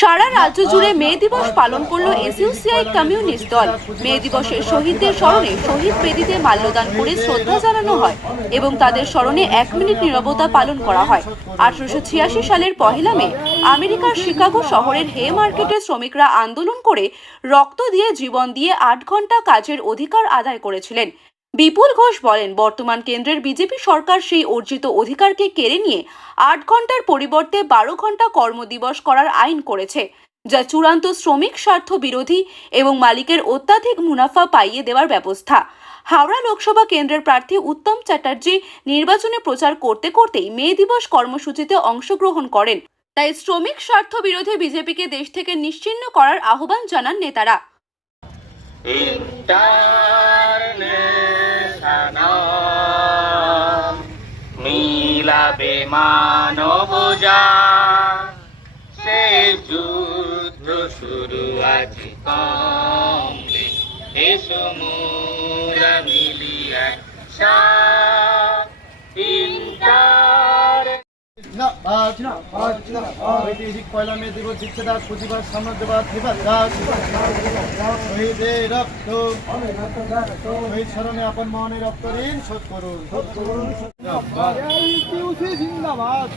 সারা রাজ্য জুড়ে মে দিবস পালন করল এসইউসিআই কমিউনিস্ট দল। মে দিবসের শহীদদের স্মরণে শহীদ বেদিতে মাল্যদান করে শ্রদ্ধা জানানো হয় এবং তাদের স্মরণে এক মিনিট নীরবতা পালন করা হয়। আঠারোশো ছিয়াশি সালের পহেলা মে, আমেরিকার শিকাগো শহরের হে মার্কেটে শ্রমিকরা আন্দোলন করে রক্ত দিয়ে জীবন দিয়ে আট ঘণ্টা কাজের অধিকার আদায় করেছিলেন। বিপুল ঘোষ বলেন, বর্তমান কেন্দ্রের বিজেপি সরকার সেই অর্জিত অধিকারকে কেড়ে নিয়ে আট ঘণ্টার পরিবর্তে বারো ঘণ্টা কর্মদিবস করার আইন করেছে, যা চূড়ান্ত শ্রমিক স্বার্থ বিরোধী এবং মালিকের অত্যাধিক মুনাফা পাইয়ে দেওয়ার ব্যবস্থা। হাওড়া লোকসভা কেন্দ্রের প্রার্থী উত্তম চ্যাটার্জি নির্বাচনে প্রচার করতে করতেই মে দিবস কর্মসূচিতে অংশগ্রহণ করেন, তাই শ্রমিক স্বার্থ বিরোধী বিজেপিকে দেশ থেকে নিশ্চিন্ন করার আহ্বান জানান নেতারা। মিলাবে মানব সে যুদ্ধ শুরু আছে কমবে এসো মোরা মিলি ঐতিহাসিক পয়লা মে দিবস বিচ্ছেদার প্রতিবাদ সাম্রাজ্যবাদ বিবাদ শহীদের রক্ত শহীদ স্মরণে আপন মনে রক্ত ঋণ শোধ করুন। জিন্দাবাদ।